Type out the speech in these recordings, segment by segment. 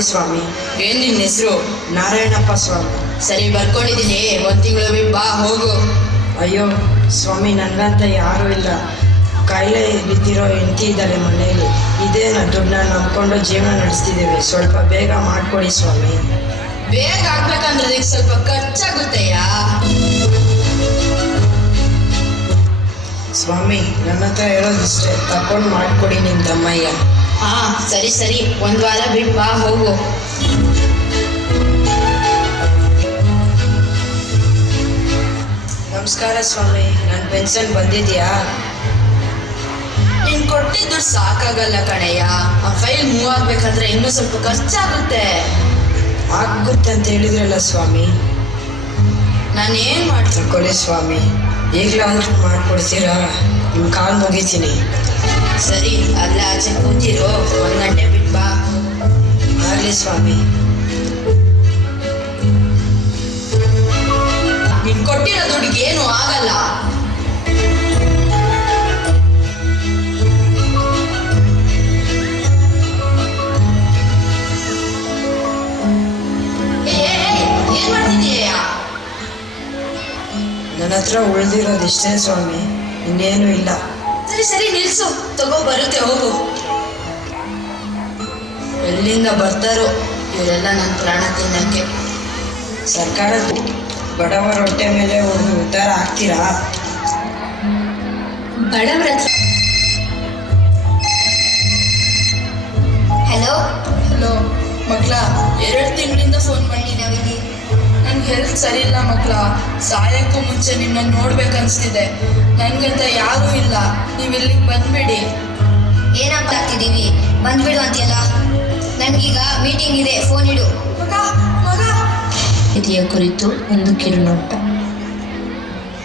ಸ್ವಾಮಿ. ಏನ್ ನಿನ್ನ ಹೆಸರು? ನಾರಾಯಣಪ್ಪ ಸ್ವಾಮಿ. ಸರಿ, ಬರ್ಕೊಂಡಿದ್ದೀನಿ. 1 ತಿಂಗಳು ಬಿಟ್ಟು ಬಾ, ಹೋಗು. ಅಯ್ಯೋ ಸ್ವಾಮಿ, ನನಗಂತ ಯಾರೂ ಇಲ್ಲ. ಕಾಯಿಲೆ ಬಿದ್ದಿರೋ ಹೆಂಡತಿ ಇದ್ದಾರೆ ಮನೆಯಲ್ಲಿ. ಇದೇ ದುಡ್ಡನ್ನ ನಂಬ್ಕೊಂಡು ಜೀವನ ನಡೆಸ್ತಿದ್ದೇವೆ. ಸ್ವಲ್ಪ ಬೇಗ ಮಾಡ್ಕೊಡಿ ಸ್ವಾಮಿ. ಬೇಗ ಆಗ್ಬೇಕಂದ್ರೆ ಅದಕ್ಕೆ ಸ್ವಲ್ಪ ಖರ್ಚಾಗುತ್ತೆಯ ಸ್ವಾಮಿ. ನನ್ನ ಹತ್ರ ಹೇಳೋದಿಷ್ಟೇ, ತಕೊಂಡು ಮಾಡ್ಕೊಡಿ ನಿಮ್ಮ ತಮ್ಮಯ್ಯ. ಹಾ ಸರಿ ಸರಿ, 1 ವಾರ ಬಿಟ್ಟು ಬಾ, ಹೋಗು. ನಮಸ್ಕಾರ ಸ್ವಾಮಿ, ನನ್ನ ಪೆನ್ಷನ್ ಬಂದಿದೆಯಾ? ನೀನ್ ಕೊಟ್ಟಿದ್ದು ಸಾಕಾಗಲ್ಲ ಕಣಯ್ಯ. ಆ ಫೈಲ್ ಮೂವ್ ಆಗ್ಬೇಕಂದ್ರೆ ಇನ್ನೂ ಸ್ವಲ್ಪ ಖರ್ಚಾಗುತ್ತೆ. ಆಗುತ್ತೆ ಅಂತ ಹೇಳಿದ್ರಲ್ಲ ಸ್ವಾಮಿ. ನಾನು ಏನ್ ಮಾಡ್ತೀನಿ? ತಗೊಳ್ಳಿ ಸ್ವಾಮಿ, ಈಗಲಾದ್ರೂ ಮಾಡ್ಕೊಡ್ತೀರಾ? ನಿಮ್ಮ ಕಾಲು ಮುಗಿತೀನಿ. ಸರಿ, ಅಲ್ಲ ಆಚೆ ಕೂತಿರೋ, 1 ಗಂಟೆ ಬಿಟ್ಟು ಬಾ. ಆಗಲಿ ಸ್ವಾಮಿ. ನೀನ್ ಕೊಟ್ಟಿರೋ ದುಡ್ಡಿಗೆ ಏನು ಆಗಲ್ಲ. ಏನ್ ಮಾಡ್ತಿದೀಯ? ನನ್ನ ಹತ್ರ ಉಳಿದಿರೋದಿಷ್ಟೇ ಸ್ವಾಮಿ, ಇನ್ನೇನು ಇಲ್ಲ. ಸರಿ ಸರಿ, ನಿಲ್ಸು, ತಗೋ, ಬರುತ್ತೆ, ಹೋಗು. ಎಲ್ಲಿಂದ ಬರ್ತಾರೋ ಇವರೆಲ್ಲ ನನ್ನ ಪ್ರಾಣ ತಿನ್ನಕ್ಕೆ. ಸರ್ಕಾರದ ಬಡವರ ಹೊಟ್ಟೆ ಮೇಲೆ ಒಂದು ಉದ್ಧಾರ ಆಗ್ತೀರಾ? ಬಡವರ ಹಲೋ ಹಲೋ ಮಕ್ಳ, 2 ತಿಂಗಳಿಂದ ಫೋನ್ ಮಾಡಿದ್ದೀನಿ. ನನ್ಗೆ ಹೆಲ್ತ್ ಸರಿ ಇಲ್ಲ ಮಕ್ಳ. ಸಾಯಕ್ಕೂ ಮುಂಚೆ ನಿನ್ನ ನೋಡ್ಬೇಕನ್ಸ್ತಿದೆ. ನನ್ಗಂತ ಯಾರೂ ಇಲ್ಲ. ನೀವು ಇಲ್ಲಿಗೆ ಬಂದ್ಬಿಡಿ. ಏನಪ್ಪ ಆಗ್ತಿದ್ದೀವಿ, ಬಂದ್ಬಿಡು ಅಂತೀಯಲ್ಲ. ನನಗೀಗ ಮೀಟಿಂಗ್ ಇದೆ, ಫೋನ್ ಇಡು. ಮಗ ಮಗ ಇದೆಯ ಕುರಿತು ಒಂದು ಕಿರುನೋಟ.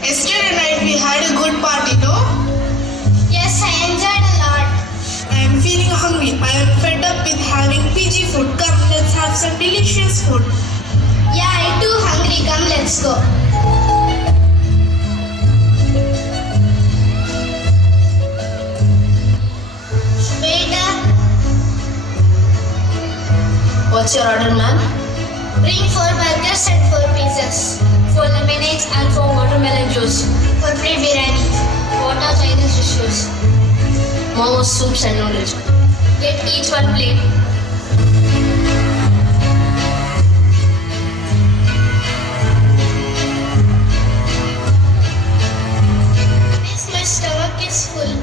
Yesterday night we had a good party, no? Yes, I enjoyed a lot. I am feeling hungry. I am fed up with having PG food. Come, let's have some delicious food. Yeah, I too hungry. Come, let's go. Waiter, What's your order, ma'am? bring 4 burgers and 4 pizzas. 4 lemonades and 4 watermelon juice. For plate biryani. What are Chinese dishes? Momos, soups and noodles. Get each 1 plate. Miss, my stomach is full.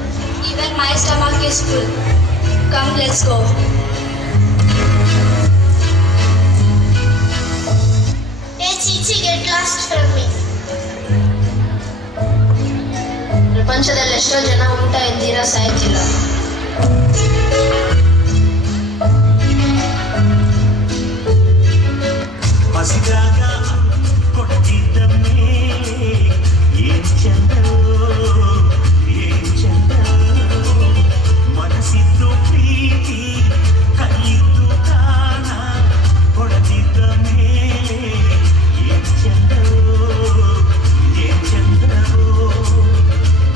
Even my stomach is full. Come, let's go. Hey, Chichi, get lost from me. ಪ್ರಪಂಚದಲ್ಲಿ ಎಷ್ಟೋ ಜನ ಊಟ ಇಲ್ದಿರ ಸಾಯ್ತಿಲ್ಲ. ಹಸಿದಾಗ ಕೊಟ್ಟಿದ್ದಮ್ಮೆ ಏನ್ ಚಂದೋ ಏನ್ ಚಂದೋ, ಮನಸ್ಸಿದ್ದು ಪ್ರೀತಿ ಕೈಯಿದ್ದು ಕಾಣ ಕೊಡದಿದ್ದ ಮೇಲೆ ಏನ್ ಚಂದೋ ಏನ್ ಚಂದೋ,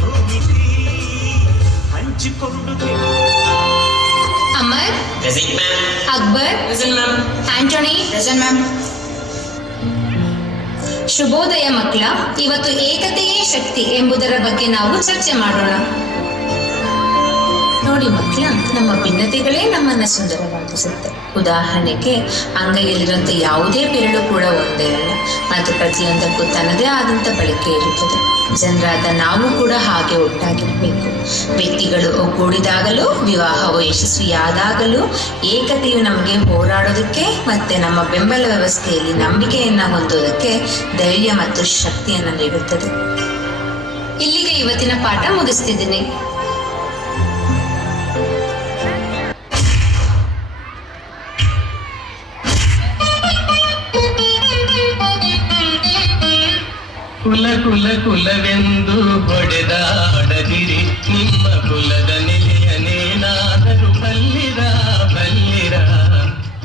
ಹೋಗಿದ್ರಿ ಹಂಚಿಕೊಂಡು Amar, Present, ma'am. Akbar, Present, ma'am. Antony, present ma'am. ಶುಭೋದಯ ಮಕ್ಕಳ. ಇವತ್ತು ಏಕತೆಯೇ ಶಕ್ತಿ ಎಂಬುದರ ಬಗ್ಗೆ ನಾವು ಚರ್ಚೆ ಮಾಡೋಣ. ನೋಡಿ ಮಕ್ಕಳ, ನಮ್ಮ ಭಿನ್ನತೆಗಳೇ ನಮ್ಮನ್ನ ಸುಂದರವಾಗಿಸುತ್ತೆ. ಉದಾಹರಣೆಗೆ, ಅಂಗೈಯಲ್ಲಿರುವಂಥ ಯಾವುದೇ ಬೆರಳು ಕೂಡ ಒಂದೇ ಅಲ್ಲ ಮತ್ತು ಪ್ರತಿಯೊಂದಕ್ಕೂ ತನ್ನದೇ ಆದಂಥ ಬಳಕೆ ಇರುತ್ತದೆ. ಜನರಾದ ನಾವು ಕೂಡ ಹಾಗೆ ಒಟ್ಟಾಗಿರಬೇಕು. ವ್ಯಕ್ತಿಗಳು ಒಗ್ಗೂಡಿದಾಗಲೂ, ವಿವಾಹವು ಯಶಸ್ವಿಯಾದಾಗಲೂ ಏಕತೆಯು ನಮಗೆ ಹೋರಾಡೋದಕ್ಕೆ ಮತ್ತೆ ನಮ್ಮ ಬೆಂಬಲ ವ್ಯವಸ್ಥೆಯಲ್ಲಿ ನಂಬಿಕೆಯನ್ನು ಹೊಂದೋದಕ್ಕೆ ಧೈರ್ಯ ಮತ್ತು ಶಕ್ತಿಯನ್ನು ನೀಡುತ್ತದೆ. ಇಲ್ಲಿಗೆ ಇವತ್ತಿನ ಪಾಠ ಮುಗಿಸ್ತಿದ್ದೀನಿ. ಕುಲ ಕುಲ ಕುಲವೆಂದು ಹೊಡೆದಾಡದಿರಿ, ನಿಮ್ಮ ಕುಲದ ನೆಲೆಯನೇನಾದರೂ ಬಲ್ಲಿರ ಬಲ್ಲಿರ.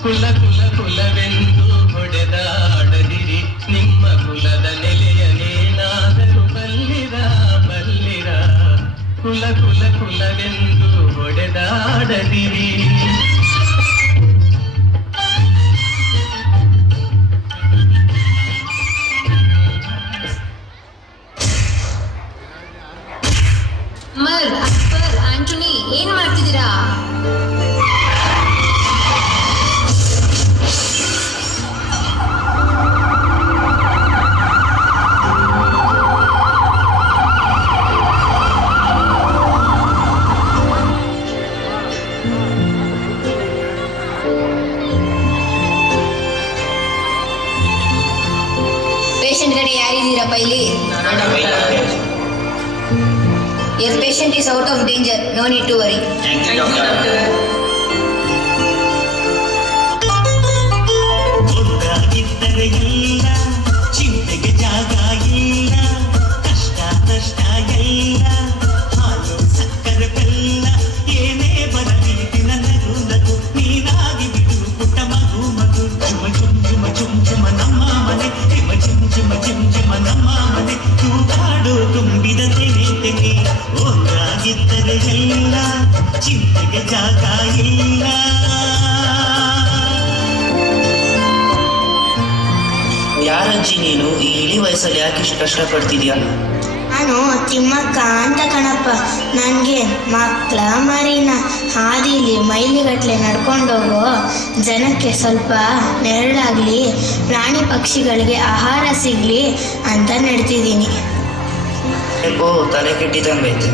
ಕುಲ ಕುಲ ಕುಲವೆಂದು ಹೊಡೆದಾಡದಿರಿ, ನಿಮ್ಮ ಕುಲದ ನೆಲೆಯನೇನಾದರೂ ಬಲ್ಲಿರ ಬಲ್ಲಿರ. ಕುಲ ಕುಲ ಕುಲವೆಂದು ಹೊಡೆದಾಡದಿರಿ. Paili. Your patient is out of danger. No need to worry. Thank you, doctor. ಒಂದಾಗಿದ್ದರೆ ಇಲ್ಲ, ಚಿಂತೆಗೆ ಜಾಗ ಇಲ್ಲ, ಕಷ್ಟ ನಷ್ಟ ಎಲ್ಲ, ಹಾಲು ಸಕ್ಕರೆ ಬೆಲ್ಲ, ಏನೇ ಬರಲಿ ನನ್ನದು ನಗು, ನೀನಾಗಿ ಬಿಡು ಪುಟ್ಟ ಮಗು ಮಗು. ಚುಮ ಚುಮ್ ಚುಮ ಚುಮ್ ಚುಮ ನಮ್ಮ ಮನೆ, ಹಿಮ ಚುಮ್ ಚುಮ ಚುಮ್ ಚುಮ ನಮ್ಮ ಮನೆ, ತೂಗಾಡು ತುಂಬಿದ ತೆನೆ ತೆನೆ. ಒಂದಾಗಿದ್ದರೆ ಎಲ್ಲ, ಚಿಂತೆಗೆ ಜಾಗ ಇಲ್ಲ. ಯಾರಜ್ಜಿ ನೀನು ಈ ಇಳಿ ವಯಸ್ಸಲ್ಲಿ ಯಾಕೆ ಇಷ್ಟು ಕಷ್ಟಪಡ್ತಿದ್ಯಾ? ನಾನು ತಿಮ್ಮಕ್ಕ ಅಂತ ಕಣಪ್ಪ. ನನಗೆ ಮಕ್ಕಳ ಮರಿನ ಹಾದಿಲಿ ಮೈಲಿಗಟ್ಟಲೆ ನಡ್ಕೊಂಡೋಗೋ ಜನಕ್ಕೆ ಸ್ವಲ್ಪ ನೆರಳಾಗಲಿ, ಪ್ರಾಣಿ ಪಕ್ಷಿಗಳಿಗೆ ಆಹಾರ ಸಿಗಲಿ ಅಂತ ನಡ್ತಿದ್ದೀನಿ. ಯಾಕೋ ತಲೆ ಕೆಟ್ಟಿದಂಗೈತೆ.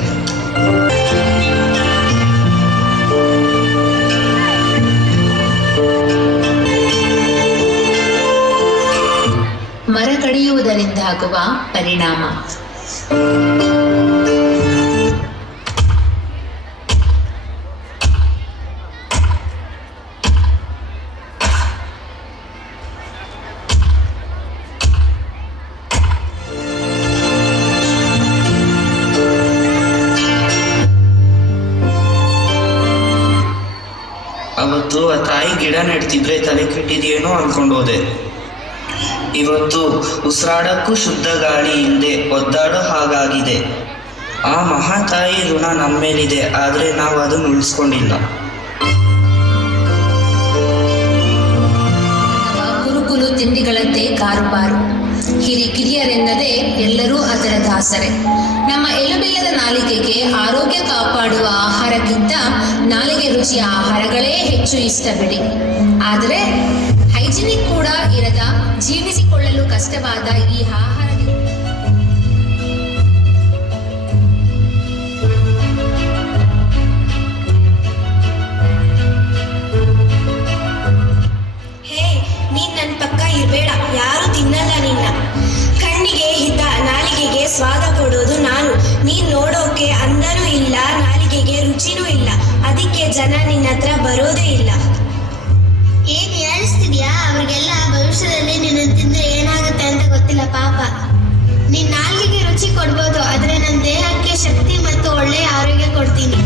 ಮರ ಕಡಿಯುವುದರಿಂದಾಗುವ ಪರಿಣಾಮ. ಅವತ್ತು ಆ ತಾಯಿ ಗಿಡ ನೆಡ್ತಿದ್ರೆ ತಲೆ ಕೆಟ್ಟಿದೆಯೇನೋ ಅನ್ಕೊಂಡು ಹೋದೆ. ಇವತ್ತು ಉಸಿರಾಡಕ್ಕೂ ಶುದ್ಧ ಗಾಳಿ ಇಲ್ಲದೆ ಒದ್ದಾಡೋ ಹಾಗಾಗಿದೆ. ಆ ಮಹಾತಾಯಿ ಋಣ ನಮ್ಮ ಮೇಲಿದೆ, ಆದರೆ ನಾವು ಅದನ್ನು ಉಳಿಸ್ಕೊಂಡಿಲ್ಲ. ಕುರುಕುಲು ತಿಂಡಿಗಳಂತೆ ಕಾರುಬಾರು, ಕಿರಿಯರೆನ್ನದೆ ಎಲ್ಲರೂ ಅದರ ದಾಸರೆ. ನಮ್ಮ ಎಲುಬಿಲ್ಲದ ನಾಲಿಗೆಗೆ ಆರೋಗ್ಯ ಕಾಪಾಡುವ ಆಹಾರಕ್ಕಿಂತ ನಾಲಿಗೆ ರುಚಿಯ ಆಹಾರಗಳೇ ಹೆಚ್ಚು ಇಷ್ಟ ಬಿಡಿ. ಆದರೆ ಹೈಜಿನಿಕ್ ಕೂಡ ಇರದ, ಜೀರ್ಣಿಸಿಕೊಳ್ಳಲು ಕಷ್ಟವಾದ ಈ ಆಹಾರ ಹೇ, ನೀನ್ ನನ್ನ ಪಕ್ಕ ಇರಬೇಡ, ಯಾರು ತಿನ್ನಲ್ಲ ನಿನ್ನ. ಕಣ್ಣಿಗೆ ಹಿತ, ನಾಲಿಗೆಗೆ ಸ್ವಾದ ಕೊಡೋದು ನಾನು. ನೀನ್ ನೋಡೋಕೆ ಅಂದನೂ ಇಲ್ಲ, ನಾಲಿಗೆಗೆ ರುಚಿನೂ ಇಲ್ಲ, ಅದಕ್ಕೆ ಜನ ನಿನ್ನ ಹತ್ರ ಬರೋದೇ ಇಲ್ಲ. ಏನ್ ಹೇಳಿಸ್ತಿದ್ಯಾ? ಅವ್ರಿಗೆಲ್ಲ ಭವಿಷ್ಯದಲ್ಲಿ ನಿನ್ನ ತಿಂದ್ರೆ ಏನಾಗುತ್ತೆ ಅಂತ ಗೊತ್ತಿಲ್ಲ ಪಾಪ. ನಿನ್ ನಾಲ್ಗೆಗೆ ರುಚಿ ಕೊಡ್ಬೋದು, ಆದ್ರೆ ನನ್ನ ದೇಹಕ್ಕೆ ಶಕ್ತಿ ಮತ್ತು ಒಳ್ಳೆಯ ಆರೋಗ್ಯ ಕೊಡ್ತೀನಿ.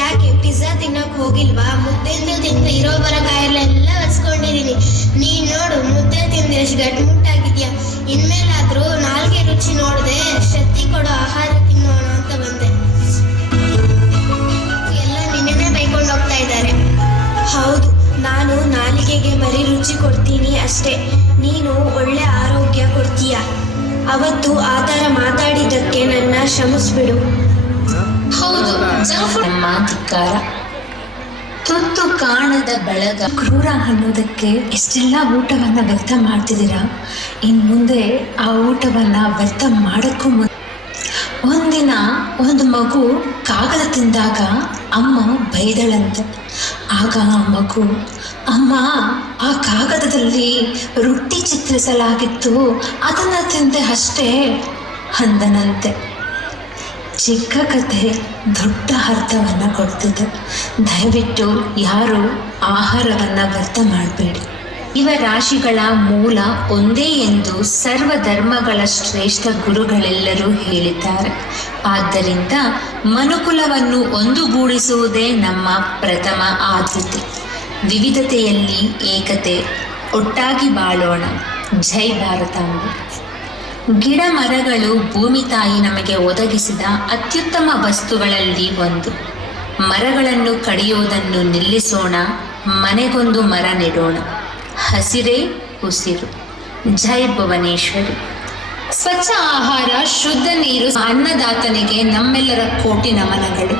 ಯಾಕೆ ಪಿಜ್ಜಾ ತಿನ್ನಕ್ ಹೋಗಿಲ್ವಾ? ಮುದ್ದೆಂದು ತಿಂದು ಇರೋ ಬರೋ ಕಾಯಿಲೆಲ್ಲ ಒರೆಸ್ಕೊಂಡಿದೀನಿ. ನೀನ್ ನೋಡು, ಮುದ್ದೆ ತಿಂದು ಎಷ್ಟು ಗಟ್ಟಿಮುಟ್ಟಾಗಿದ್ಯಾ. ಇನ್ಮೇಲಾದ್ರೂ ನಾಲ್ಗೆ ರುಚಿ ನೋಡದೆ ಶಕ್ತಿ ಕೊಡೋ ಆಹಾರ ತಿನ್ನೋಣ ಅಂತ ಬಂದೆ. ಎಲ್ಲ ನಿನ್ನೆ ಬೈಕೊಂಡು ಹೋಗ್ತಾ ಇದ್ದಾರೆ. ಹೌದು, ನಾನು ನಾಲಿಗೆಗೆ ಬರೀ ರುಚಿ ಕೊಡ್ತೀನಿ ಅಷ್ಟೇ, ನೀನು ಒಳ್ಳೆ ಆರೋಗ್ಯ ಕೊಡ್ತೀಯ. ಅವತ್ತು ಆ ಥರ ಮಾತಾಡಿದ್ದಕ್ಕೆ ನನ್ನ ಕ್ಷಮಿಸ್ಬಿಡು. ಹೌದು, ಜಂಕ್ ಫುಡ್ ನಮ್ಮ ಧಿಕ್ಕಾರ. ತುತ್ತು ಕಾಣದ ಬಳಗ ಕ್ರೂರ ಅನ್ನೋದಕ್ಕೆ ಎಷ್ಟೆಲ್ಲ ಊಟವನ್ನ ವ್ಯರ್ಥ ಮಾಡ್ತಿದ್ದೀರಾ. ಇನ್ನು ಮುಂದೆ ಆ ಊಟವನ್ನ ವ್ಯರ್ಥ ಮಾಡೋಕ್ಕೂ ಒಂದಿನ ಒಂದು ಮಗು ಕಾಗದ ತಿಂದಾಗ ಅಮ್ಮ ಬೈದಳಂತೆ. ಆಗ ಆ ಮಗು, ಅಮ್ಮ, ಆ ಕಾಗದದಲ್ಲಿ ರೊಟ್ಟಿ ಚಿತ್ರಿಸಲಾಗಿತ್ತು, ಅದನ್ನು ತಿಂದೆ ಅಷ್ಟೇ ಅಂದನಂತೆ. ಚಿಕ್ಕ ಕಥೆ ದೊಡ್ಡ ಅರ್ಥವನ್ನು ಕೊಡ್ತಿದೆ. ದಯವಿಟ್ಟು ಯಾರು ಆಹಾರವನ್ನು ವ್ಯರ್ಥ ಮಾಡಬೇಡಿ. ಇವ ರಾಶಿಗಳ ಮೂಲ ಒಂದೇ ಎಂದು ಸರ್ವ ಧರ್ಮಗಳ ಶ್ರೇಷ್ಠ ಗುರುಗಳೆಲ್ಲರೂ ಹೇಳಿದ್ದಾರೆ. ಆದ್ದರಿಂದ ಮನುಕುಲವನ್ನು ಒಂದುಗೂಡಿಸುವುದೇ ನಮ್ಮ ಪ್ರಥಮ ಆದ್ಯತೆ. ವಿವಿಧತೆಯಲ್ಲಿ ಏಕತೆ, ಒಟ್ಟಾಗಿ ಬಾಳೋಣ. ಜೈ ಭಾರತಾಂಬೆ. ಗಿಡ ಮರಗಳು ಭೂಮಿ ತಾಯಿ ನಮಗೆ ಒದಗಿಸಿದ ಅತ್ಯುತ್ತಮ ವಸ್ತುಗಳಲ್ಲಿ ಒಂದು. ಮರಗಳನ್ನು ಕಡಿಯುವುದನ್ನು ನಿಲ್ಲಿಸೋಣ, ಮನೆಗೊಂದು ಮರ ನೆಡೋಣ. ಹಸಿರೇ ಉಸಿರು. ಜೈ ಭುವನೇಶ್ವರಿ. ಸ್ವಚ್ಛ ಆಹಾರ, ಶುದ್ಧ ನೀರು, ಅನ್ನದಾತನಿಗೆ ನಮ್ಮೆಲ್ಲರ ಕೋಟಿ ನಮನಗಳು.